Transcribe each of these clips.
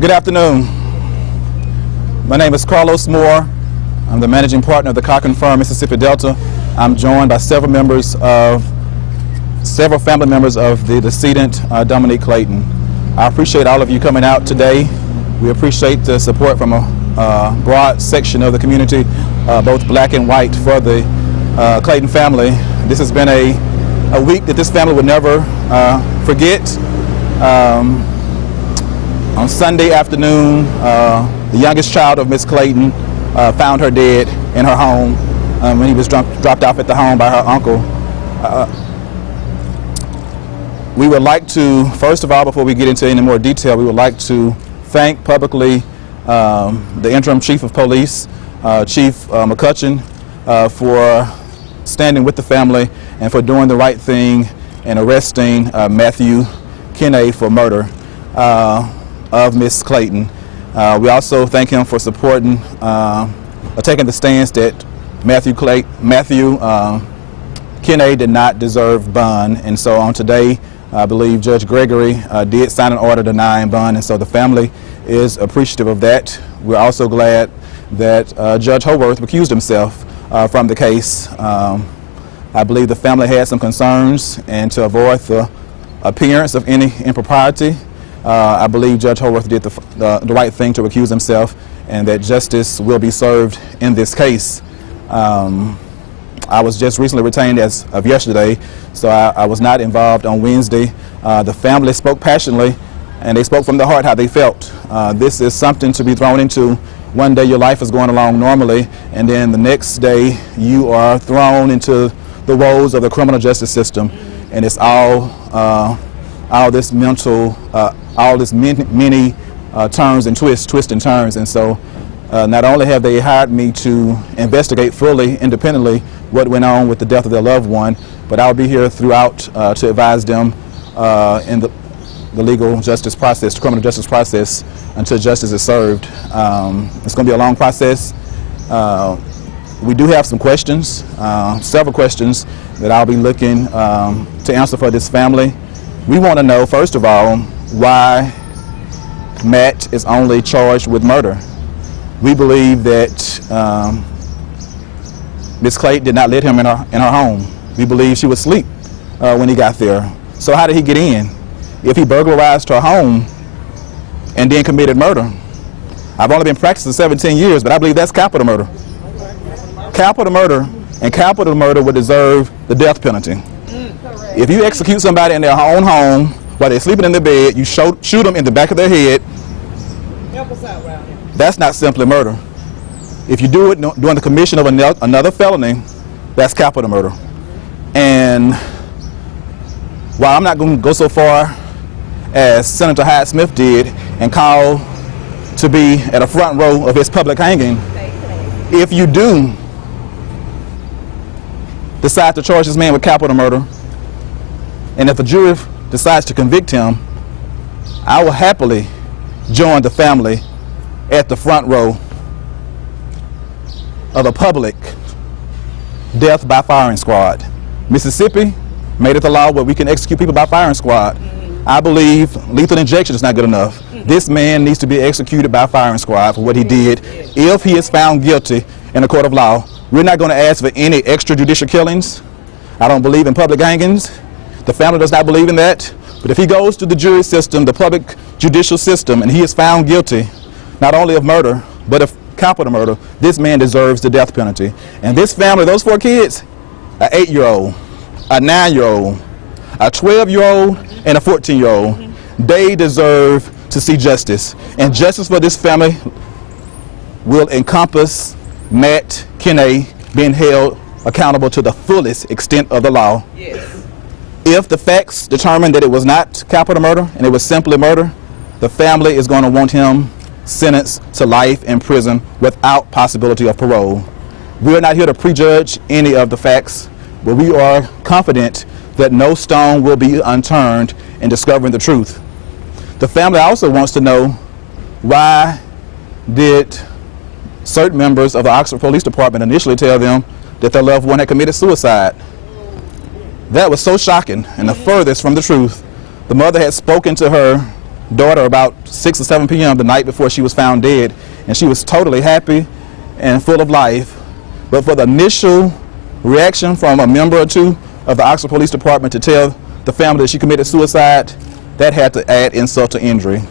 Good afternoon. My name is Carlos Moore. I'm the managing partner of the Cochran firm, Mississippi Delta. I'm joined by several family members of the decedent, Dominique Clayton. I appreciate all of you coming out today. We appreciate the support from a broad section of the community, both black and white, for the Clayton family. This has been a week that this family would never forget. On Sunday afternoon, the youngest child of Miss Clayton found her dead in her home when he was dropped off at the home by her uncle. We would like to, first of all, before we get into any more detail, we would like to thank publicly the interim chief of police, Chief McCutcheon, for standing with the family and for doing the right thing and arresting Matthew Kinney for murder of Miss Clayton. We also thank him for supporting, taking the stance that Matthew Kinney did not deserve bond, and so on today, I believe Judge Gregory did sign an order denying bond, and so the family is appreciative of that. We're also glad that Judge Howarth recused himself from the case. I believe the family had some concerns, and to avoid the appearance of any impropriety, I believe Judge Howarth did the right thing to recuse himself, and that justice will be served in this case. I was just recently retained as of yesterday, so I was not involved on Wednesday. The family spoke passionately, and they spoke from the heart how they felt. This is something to be thrown into. One day your life is going along normally, and then the next day you are thrown into the woes of the criminal justice system, and it's all this mental, all this many turns and twists and turns. And so not only have they hired me to investigate fully, independently, what went on with the death of their loved one, but I'll be here throughout to advise them in the legal justice process, the criminal justice process, until justice is served. It's going to be a long process. We do have some questions, several questions that I'll be looking to answer for this family. We want to know, first of all, why Matt is only charged with murder. We believe that Ms. Clayton did not let him in her home. We believe she was asleep when he got there. So how did he get in? If he burglarized her home and then committed murder. I've only been practicing 17 years, but I believe that's capital murder. Capital murder, and capital murder would deserve the death penalty. If you execute somebody in their own home while they're sleeping in their bed, you shoot them in the back of their head, that's not simply murder. If you do it during the commission of another felony, that's capital murder. And while I'm not going to go so far as Senator Hyde Smith did and call to be at a front row of his public hanging, if you do decide to charge this man with capital murder, and if a jury decides to convict him, I will happily join the family at the front row of a public death by firing squad. Mississippi made it the law where we can execute people by firing squad. I believe lethal injection is not good enough. This man needs to be executed by firing squad for what he did. If he is found guilty in a court of law, we're not going to ask for any extrajudicial killings. I don't believe in public hangings. The family does not believe in that. But if he goes to the jury system, the public judicial system, and he is found guilty not only of murder, but of capital murder, this man deserves the death penalty. And this family, those 4 kids, an 8-year-old, a 9-year-old, a 12-year-old, and a 14-year-old, they deserve to see justice. And justice for this family will encompass Matt Kinney being held accountable to the fullest extent of the law. Yes. If the facts determine that it was not capital murder and it was simply murder, the family is going to want him sentenced to life in prison without possibility of parole. We are not here to prejudge any of the facts, but we are confident that no stone will be unturned in discovering the truth. The family also wants to know Why did certain members of the Oxford Police Department initially tell them that their loved one had committed suicide? That was so shocking and the furthest from the truth. The mother had spoken to her daughter about 6 or 7 p.m. the night before she was found dead, and she was totally happy and full of life. But for the initial reaction from a member or two of the Oxford Police Department to tell the family that she committed suicide, that had to add insult to injury.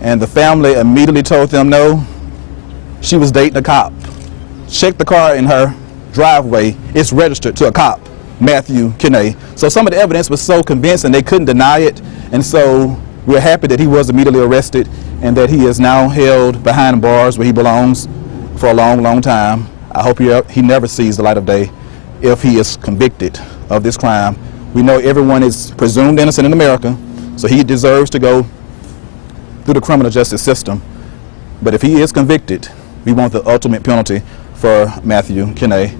And the family immediately told them no, she was dating a cop. Check the car in her driveway, it's registered to a cop, Matthew Kinney. So some of the evidence was so convincing they couldn't deny it, and so we're happy that he was immediately arrested and that he is now held behind bars where he belongs for a long, long time. I hope he never sees the light of day if he is convicted of this crime. We know everyone is presumed innocent in America, so he deserves to go through the criminal justice system. But if he is convicted, we want the ultimate penalty for Matthew Kinney.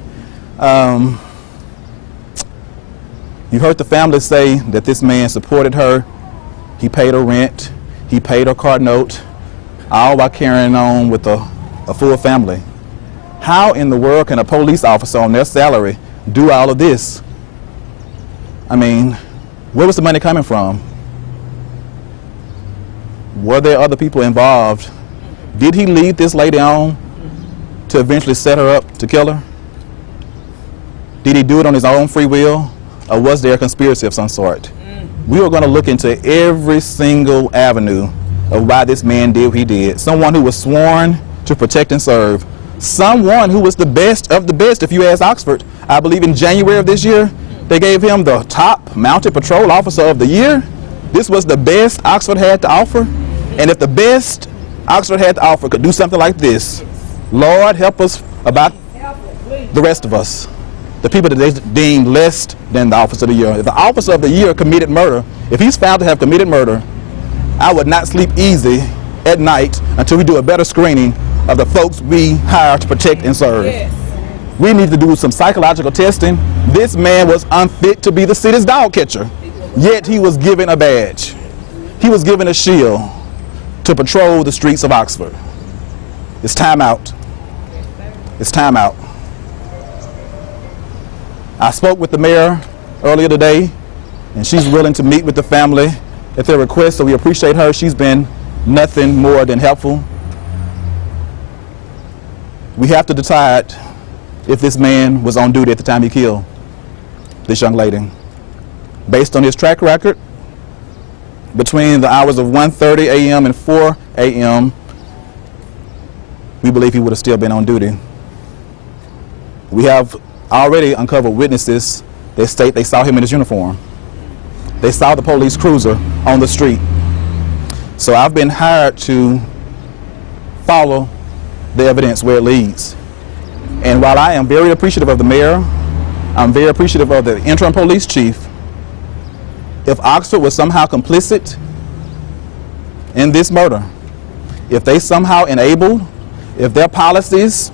You heard the family say that this man supported her. He paid her rent, he paid her car note, all while carrying on with a full family. How in the world can a police officer on their salary do all of this? I mean, where was the money coming from? Were there other people involved? Did he lead this lady on to eventually set her up to kill her? Did he do it on his own free will, or was there a conspiracy of some sort? We are going to look into every single avenue of why this man did what he did. Someone who was sworn to protect and serve. Someone who was the best of the best, if you ask Oxford. I believe in January of this year, they gave him the top mounted patrol officer of the year. This was the best Oxford had to offer. And if the best Oxford had to offer could do something like this, Lord help us about the rest of us. The people that they deemed less than the officer of the year. If the officer of the year committed murder, if he's found to have committed murder, I would not sleep easy at night until we do a better screening of the folks we hire to protect and serve. Yes. We need to do some psychological testing. This man was unfit to be the city's dog catcher, yet he was given a badge. He was given a shield to patrol the streets of Oxford. It's time out. It's time out. I spoke with the mayor earlier today, and she's willing to meet with the family at their request, so we appreciate her. She's been nothing more than helpful. We have to decide if this man was on duty at the time he killed this young lady. Based on his track record, between the hours of 1:30 a.m. and 4 a.m., we believe he would have still been on duty. We have already uncovered witnesses that state they saw him in his uniform. They saw the police cruiser on the street. So I've been hired to follow the evidence where it leads. And while I am very appreciative of the mayor, I'm very appreciative of the interim police chief, if Oxford was somehow complicit in this murder, if they somehow enabled, if their policies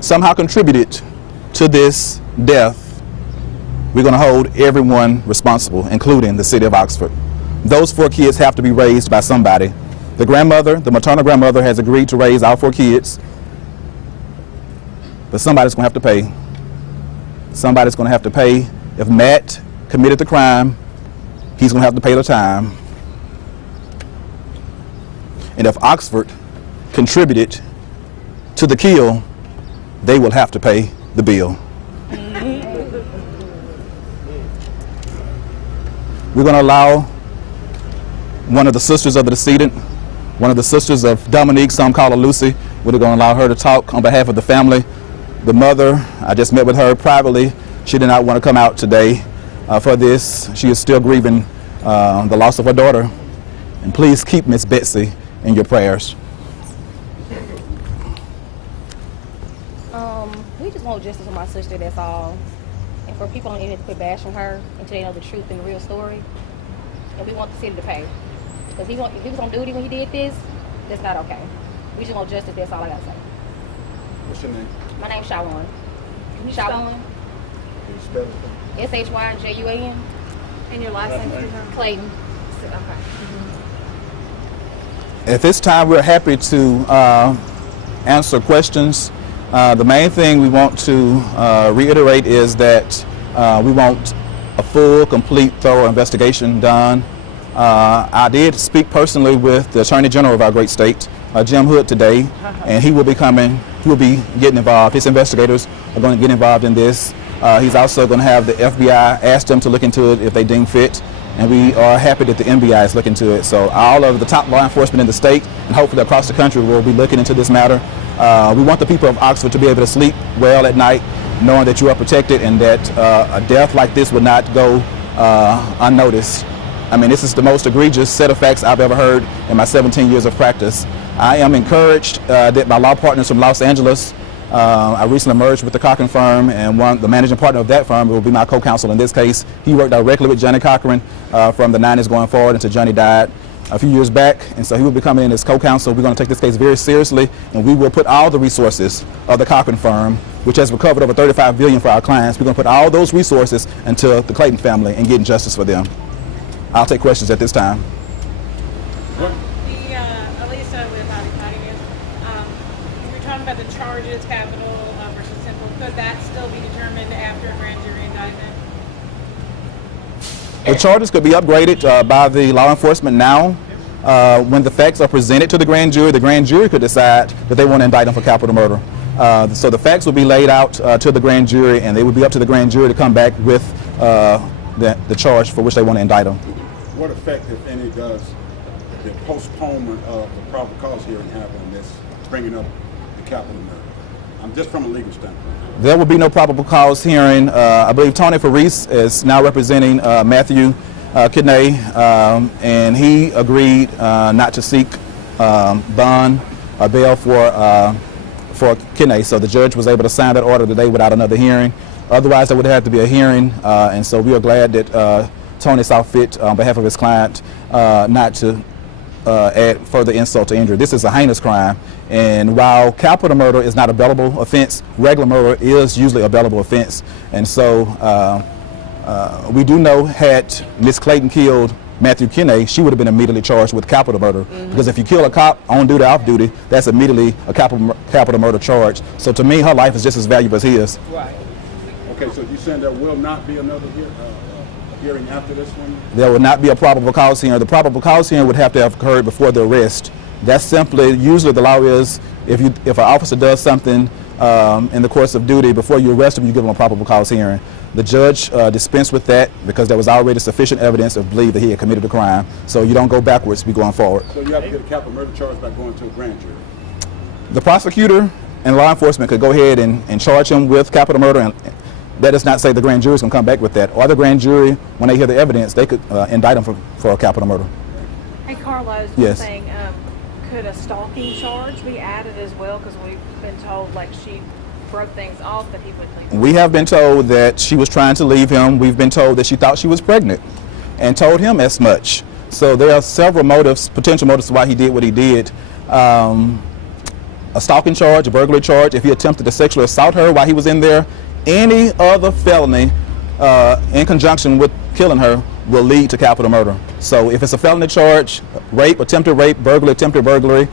somehow contributed to this death, we're going to hold everyone responsible, including the city of Oxford. Those 4 kids have to be raised by somebody. The grandmother, the maternal grandmother, has agreed to raise our 4 kids, but somebody's going to have to pay. Somebody's going to have to pay. If Matt committed the crime, he's going to have to pay the time. And if Oxford contributed to the kill, they will have to pay the bill. We're going to allow one of the sisters of the decedent, one of the sisters of Dominique, some call her Lucy, we're going to allow her to talk on behalf of the family. The mother, I just met with her privately. She did not want to come out today for this. She is still grieving the loss of her daughter. And please keep Miss Betsy in your prayers. We just want justice for my sister, that's all. And for people on the internet to quit bashing her until they know the truth and the real story. And we want the city to pay. Because if he was on duty when he did this, that's not okay. We just want justice, that's all I gotta say. What's your name? My name's Shawan. Shawan. Can you spell it? SHYJUAN. And your last name? Clayton. Okay. At this time, we're happy to answer questions. The main thing we want to reiterate is that we want a full, complete, thorough investigation done. I did speak personally with the Attorney General of our great state, Jim Hood, today, and he will be getting involved. His investigators are going to get involved in this. He's also going to have the FBI ask them to look into it if they deem fit, and we are happy that the NBI is looking into it. So all of the top law enforcement in the state and hopefully across the country will be looking into this matter. We want the people of Oxford to be able to sleep well at night, knowing that you are protected and that a death like this would not go unnoticed. I mean, this is the most egregious set of facts I've ever heard in my 17 years of practice. I am encouraged that my law partners from Los Angeles, I recently merged with the Cochran firm, and the managing partner of that firm will be my co-counsel in this case. He worked directly with Johnny Cochran from the 90s going forward until Johnny died a few years back, and so he will be coming in as co-counsel. We're going to take this case very seriously, and we will put all the resources of the Cochran firm, which has recovered over $35 billion for our clients. We're going to put all those resources into the Clayton family and getting justice for them. I'll take questions at this time. Elisa with Howdy County News. You were talking about the charges, capital versus simple. Could that still be determined after a grand jury indictment? The charges could be upgraded by the law enforcement now. When the facts are presented to the grand jury could decide that they want to indict them for capital murder. So the facts will be laid out to the grand jury, and they will be up to the grand jury to come back with the charge for which they want to indict them. What effect, if any, does the postponement of the probable cause hearing have on this, bringing up the capital murder? I'm just from a legal standpoint. There will be no probable cause hearing. I believe Tony Faris is now representing Matthew Kidney, and he agreed not to seek bond or bail for Kidney. So the judge was able to sign that order today without another hearing. Otherwise, there would have to be a hearing, and so we are glad that Tony saw fit on behalf of his client not to add further insult to injury. This is a heinous crime, and while capital murder is not a bailable offense, regular murder is usually a bailable offense. And so we do know had Miss Clayton killed Matthew Kinney, she would have been immediately charged with capital murder. Because if you kill a cop on duty, off duty, that's immediately a capital murder charge. So to me, her life is just as valuable as his. Right. Okay, so you're saying there will not be another hearing after this one? There will not be a probable cause hearing. The probable cause hearing would have to have occurred before the arrest. That's simply, usually the law is, if an officer does something in the course of duty, before you arrest him, you give him a probable cause hearing. The judge dispensed with that because there was already sufficient evidence to believe that he had committed a crime. So you don't go backwards, we going forward. So you have to get a capital murder charge by going to a grand jury? The prosecutor and law enforcement could go ahead and charge him with capital murder, and that does not say the grand jury is going to come back with that. Or the grand jury, when they hear the evidence, they could indict him for a capital murder. Hey, Carlos, Yes. one thing, could a stalking charge be added as well? Because we've been told, like, she broke things off that he would leave. We have been told that she was trying to leave him. We've been told that she thought she was pregnant and told him as much. So there are several motives, potential motives why he did what he did. A stalking charge, a burglary charge, if he attempted to sexually assault her while he was in there, any other felony in conjunction with killing her will lead to capital murder. So if it's a felony charge, rape, attempted rape, burglary, attempted burglary,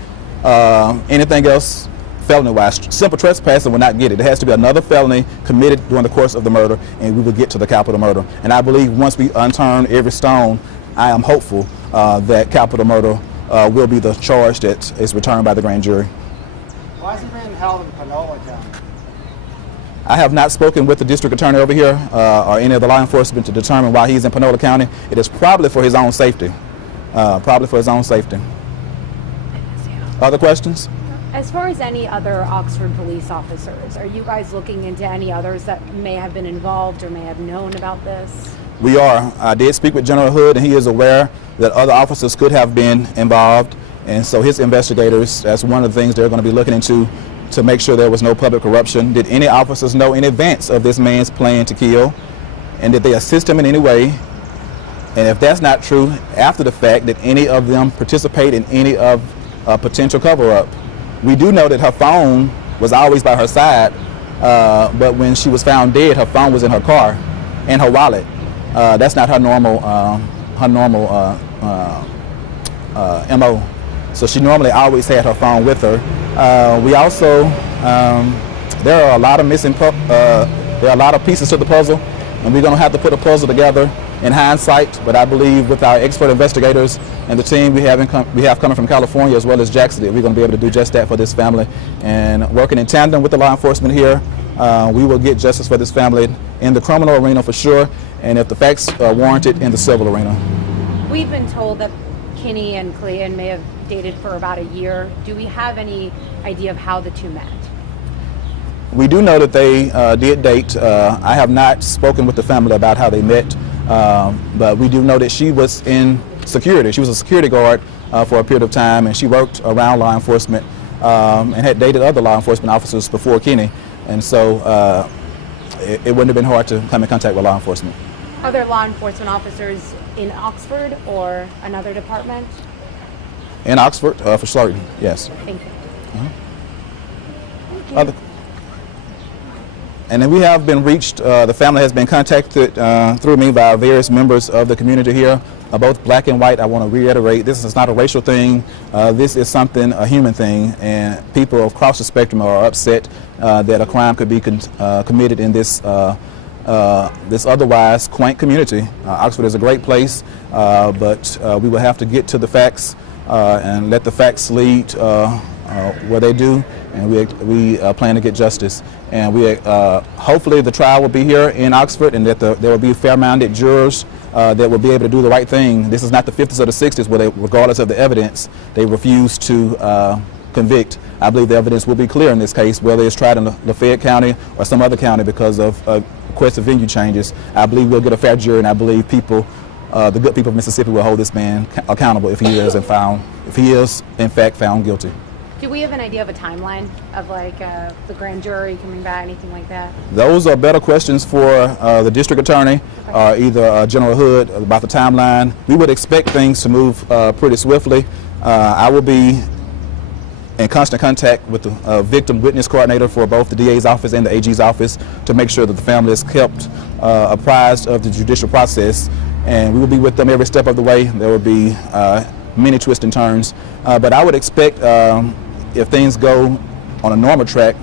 anything else felony-wise, simple trespassing will not get it. There has to be another felony committed during the course of the murder, and we will get to the capital murder. And I believe once we unturn every stone, I am hopeful that capital murder will be the charge that is returned by the grand jury. Why is he being held in Panola County? I have not spoken with the district attorney over here or any of the law enforcement to determine why he's in Panola County. It is probably for his own safety. Probably for his own safety. Other questions? As far as any other Oxford police officers, are you guys looking into any others that may have been involved or may have known about this? We are. I did speak with General Hood, and he is aware that other officers could have been involved. And so his investigators, that's one of the things they're going to be looking into to make sure there was no public corruption. Did any officers know in advance of this man's plan to kill? And did they assist him in any way? And if that's not true, after the fact, did any of them participate in any of a potential cover-up? We do know that her phone was always by her side, but when she was found dead, her phone was in her car and her wallet. That's not her normal MO. So she normally always had her phone with her. We also, there are a lot of there are a lot of pieces to the puzzle, and we're going to have to put a puzzle together in hindsight. But I believe with our expert investigators and the team we have coming from California as well as Jacksonville, we're going to be able to do just that for this family. And working in tandem with the law enforcement here, we will get justice for this family in the criminal arena for sure, and if the facts are warranted, in the civil arena. We've been told that Kinney and Clayton may have dated for about a year. Do we have any idea of how the two met? We do know that they did date. I have not spoken with the family about how they met, but we do know that she was in security. She was a security guard for a period of time, and she worked around law enforcement and had dated other law enforcement officers before Kinney. And so it wouldn't have been hard to come in contact with law enforcement. Are there law enforcement officers in Oxford or another department? In Oxford, for certain, yes. Thank you. And then we have been reached, the family has been contacted through me by various members of the community here, both black and white. I want to reiterate, this is not a racial thing. This is something, a human thing, and people across the spectrum are upset that a crime could be committed in this this otherwise quaint community. Oxford is a great place, but we will have to get to the facts and let the facts lead where they do, and we plan to get justice. And we hopefully the trial will be here in Oxford, and that there will be fair-minded jurors that will be able to do the right thing. This is not the 50s or the 60s where they, regardless of the evidence, they refuse to convict. I believe the evidence will be clear in this case, whether it's tried in Lafayette County or some other county because of requested venue changes. I believe we'll get a fair jury, and I believe people, the good people of Mississippi, will hold this man accountable if he is in fact found guilty. Do we have an idea of a timeline of like the grand jury coming back, anything like that? Those are better questions for the district attorney or either General Hood about the timeline. We would expect things to move pretty swiftly. I will be in constant contact with the victim witness coordinator for both the DA's office and the AG's office to make sure that the family is kept apprised of the judicial process, and we will be with them every step of the way. There will be many twists and turns, but I would expect if things go on a normal track,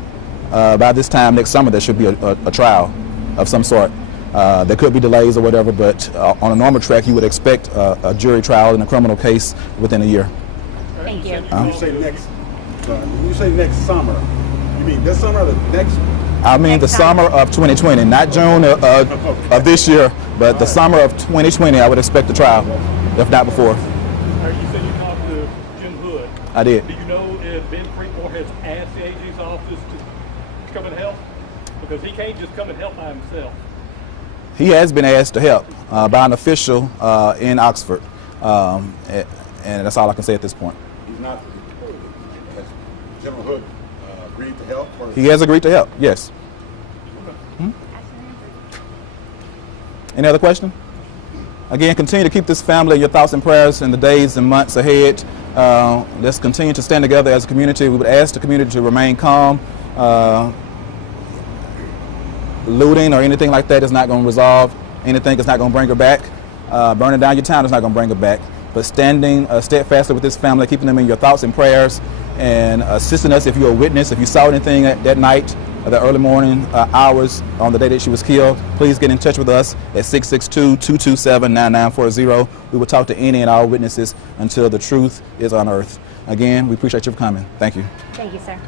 by this time next summer there should be a trial of some sort. There could be delays or whatever, but on a normal track you would expect a jury trial in a criminal case within a year. Thank you. When you say next summer, you mean this summer or the next? I mean the summer of 2020, not June of this year, but the summer of 2020 I would expect the trial, if not before. You said you talked to Jim Hood. I did. Do you know if Ben Freeport has asked the AG's office to come and help? Because he can't just come and help by himself. He has been asked to help by an official in Oxford, and that's all I can say at this point. He's not. Has General Hood agreed to help? Or He has agreed to help, yes. Any other question? Again, continue to keep this family in your thoughts and prayers in the days and months ahead. Let's continue to stand together as a community. We would ask the community to remain calm. Looting or anything like that is not going to resolve anything. It's not going to bring her back. Burning down your town is not going to bring her back. But standing steadfastly with this family, keeping them in your thoughts and prayers, and assisting us if you're a witness, if you saw anything that night or the early morning hours on the day that she was killed, please get in touch with us at 662-227-9940. We will talk to any and all witnesses until the truth is unearthed. Again, we appreciate you for coming. Thank you. Thank you, sir.